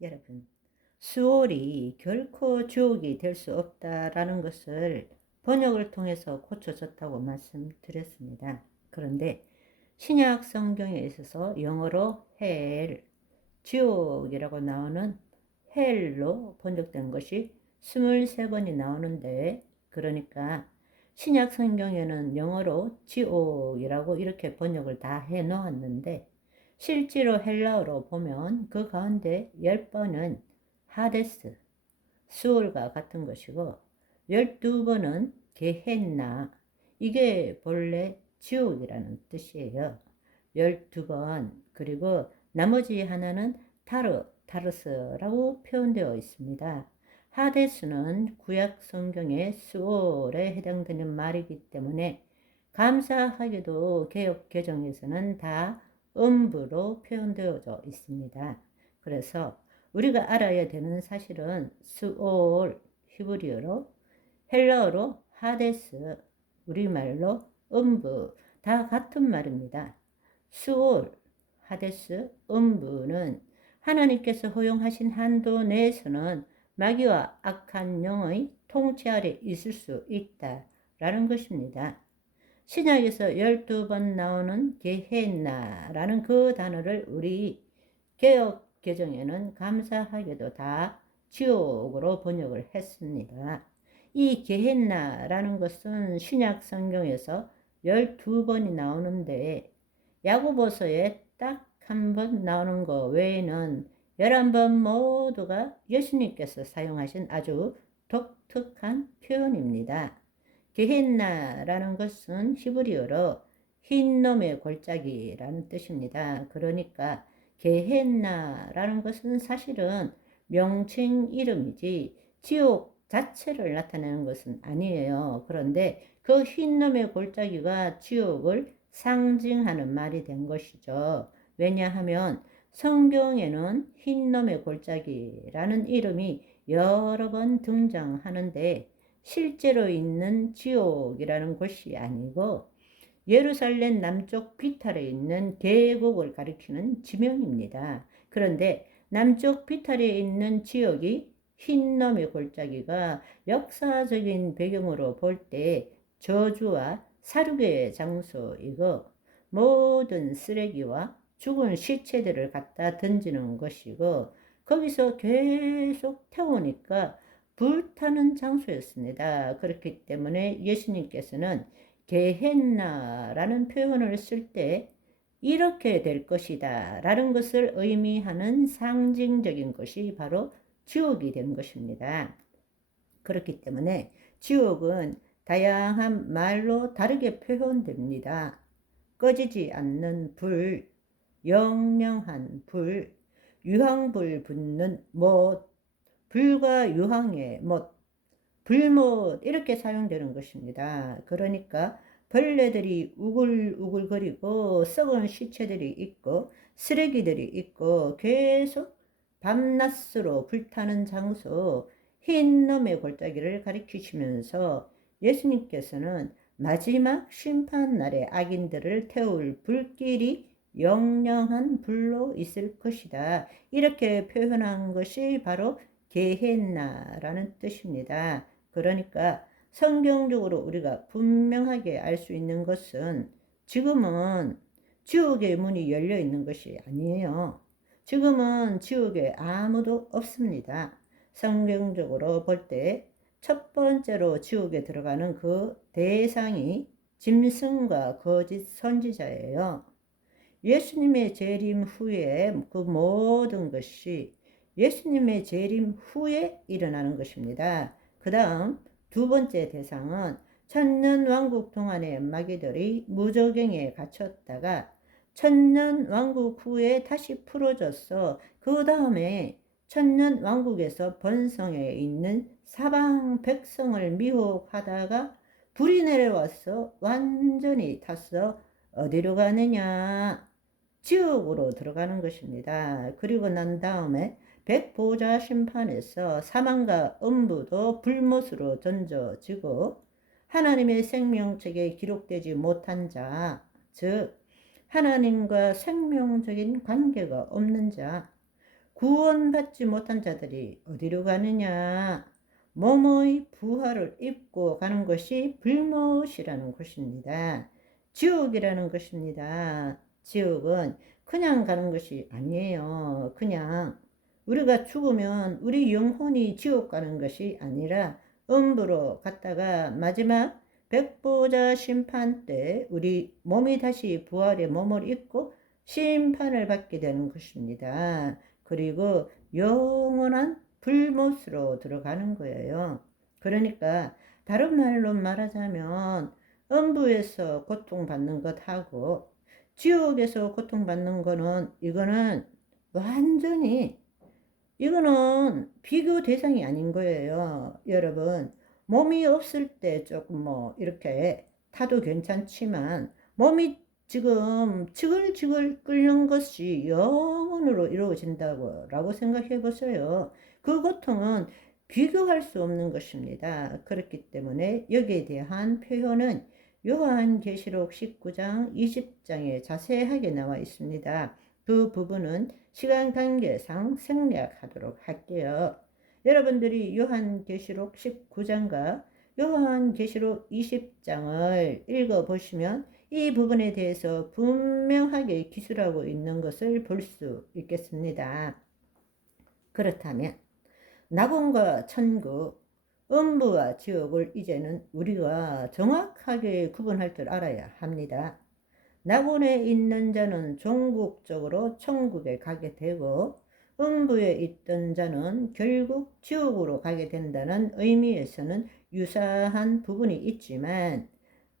여러분, 수월이 결코 주옥이 될 수 없다라는 것을 번역을 통해서 고쳐졌다고 말씀드렸습니다. 그런데 신약 성경에 있어서 영어로 헬, 지옥이라고 나오는 헬로 번역된 것이 23번이 나오는데, 그러니까 신약 성경에는 영어로 지옥이라고 이렇게 번역을 다 해 놓았는데, 실제로 헬라어로 보면 그 가운데 10번은 하데스, 수월과 같은 것이고 12번은 게헨나, 이게 본래 지옥이라는 뜻이에요. 12번, 그리고 나머지 하나는 타르스라고 표현되어 있습니다. 하데스는 구약 성경의 수월에 해당되는 말이기 때문에 감사하게도 개역 개정에서는 다 음부로 표현되어져 있습니다. 그래서 우리가 알아야 되는 사실은 스올, 히브리어로, 헬라어로 하데스, 우리말로 음부, 다 같은 말입니다. 스올, 하데스, 음부는 하나님께서 허용하신 한도 내에서는 마귀와 악한 영의 통치 아래 있을 수 있다라는 것입니다. 신약에서 12번 나오는 게헨나라는 그 단어를 우리 개역 개정에는 감사하게도 다 지옥으로 번역을 했습니다. 이 게헨나라는 것은 신약 성경에서 12번이 나오는데 야고보서에 딱 한 번 나오는 거 외에는 11번 모두가 예수님께서 사용하신 아주 독특한 표현입니다. 게헨나라는 것은 히브리어로 흰 놈의 골짜기라는 뜻입니다. 그러니까 게헨나라는 것은 사실은 명칭 이름이지 지옥 자체를 나타내는 것은 아니에요. 그런데 그 흰 놈의 골짜기가 지옥을 상징하는 말이 된 것이죠. 왜냐하면 성경에는 흰 놈의 골짜기라는 이름이 여러 번 등장하는데 실제로 있는 지옥이라는 곳이 아니고 예루살렘 남쪽 비탈에 있는 계곡을 가리키는 지명입니다. 그런데 남쪽 비탈에 있는 지역이 흰놈의 골짜기가 역사적인 배경으로 볼 때 저주와 사륙의 장소이고 모든 쓰레기와 죽은 시체들을 갖다 던지는 것이고 거기서 계속 태우니까 불타는 장소였습니다. 그렇기 때문에 예수님께서는 게헨나라는 표현을 쓸 때 이렇게 될 것이다 라는 것을 의미하는 상징적인 것이 바로 지옥이 된 것입니다. 그렇기 때문에 지옥은 다양한 말로 다르게 표현됩니다. 꺼지지 않는 불, 영영한 불, 유황불 붙는 못, 불과 유황의 못, 불못, 이렇게 사용되는 것입니다. 그러니까 벌레들이 우글우글거리고 썩은 시체들이 있고 쓰레기들이 있고 계속 밤낮으로 불타는 장소, 흰 놈의 골짜기를 가리키시면서 예수님께서는 마지막 심판날에 악인들을 태울 불길이 영영한 불로 있을 것이다, 이렇게 표현한 것이 바로 게헨나라는 뜻입니다. 그러니까 성경적으로 우리가 분명하게 알 수 있는 것은 지금은 지옥의 문이 열려 있는 것이 아니에요. 지금은 지옥에 아무도 없습니다. 성경적으로 볼 때 첫 번째로 지옥에 들어가는 그 대상이 짐승과 거짓 선지자예요. 예수님의 재림 후에 그 모든 것이 예수님의 재림 후에 일어나는 것입니다. 그 다음 두 번째 대상은 천년왕국 동안의 마귀들이 무저갱에 갇혔다가 천년왕국 후에 다시 풀어져서 그 다음에 천년왕국에서 번성해 있는 사방 백성을 미혹하다가 불이 내려와서 완전히 탔어. 어디로 가느냐? 지옥으로 들어가는 것입니다. 그리고 난 다음에 백보자 심판에서 사망과 음부도 불못으로 던져지고 하나님의 생명책에 기록되지 못한 자, 즉 하나님과 생명적인 관계가 없는 자, 구원받지 못한 자들이 어디로 가느냐? 몸의 부활을 입고 가는 것이 불못이라는 것입니다. 지옥이라는 것입니다. 지옥은 그냥 가는 것이 아니에요. 그냥 우리가 죽으면 우리 영혼이 지옥 가는 것이 아니라 음부로 갔다가 마지막 백보자 심판 때 우리 몸이 다시 부활의 몸을 입고 심판을 받게 되는 것입니다. 그리고 영원한 불못으로 들어가는 거예요. 그러니까 다른 말로 말하자면 음부에서 고통받는 것하고 지옥에서 고통받는 거는 이거는 비교 대상이 아닌 거예요. 여러분, 몸이 없을 때 조금 뭐 이렇게 타도 괜찮지만 몸이 지금 지글지글 끓는 것이 영원으로 이루어진다고 라고 생각해 보세요. 그 고통은 비교할 수 없는 것입니다. 그렇기 때문에 여기에 대한 표현은 요한계시록 19장 20장에 자세하게 나와 있습니다. 그 부분은 시간 관계상 생략하도록 할게요. 여러분들이 요한계시록 19장과 요한계시록 20장을 읽어보시면 이 부분에 대해서 분명하게 기술하고 있는 것을 볼 수 있겠습니다. 그렇다면 낙원과 천국, 음부와 지옥을 이제는 우리가 정확하게 구분할 줄 알아야 합니다. 낙원에 있는 자는 종국적으로 천국에 가게 되고 음부에 있던 자는 결국 지옥으로 가게 된다는 의미에서는 유사한 부분이 있지만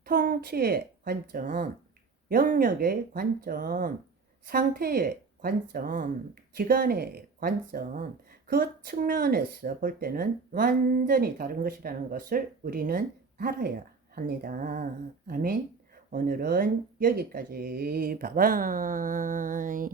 통치의 관점, 영역의 관점, 상태의 관점, 기간의 관점, 그 측면에서 볼 때는 완전히 다른 것이라는 것을 우리는 알아야 합니다. 아멘. 오늘은 여기까지. 바이바이.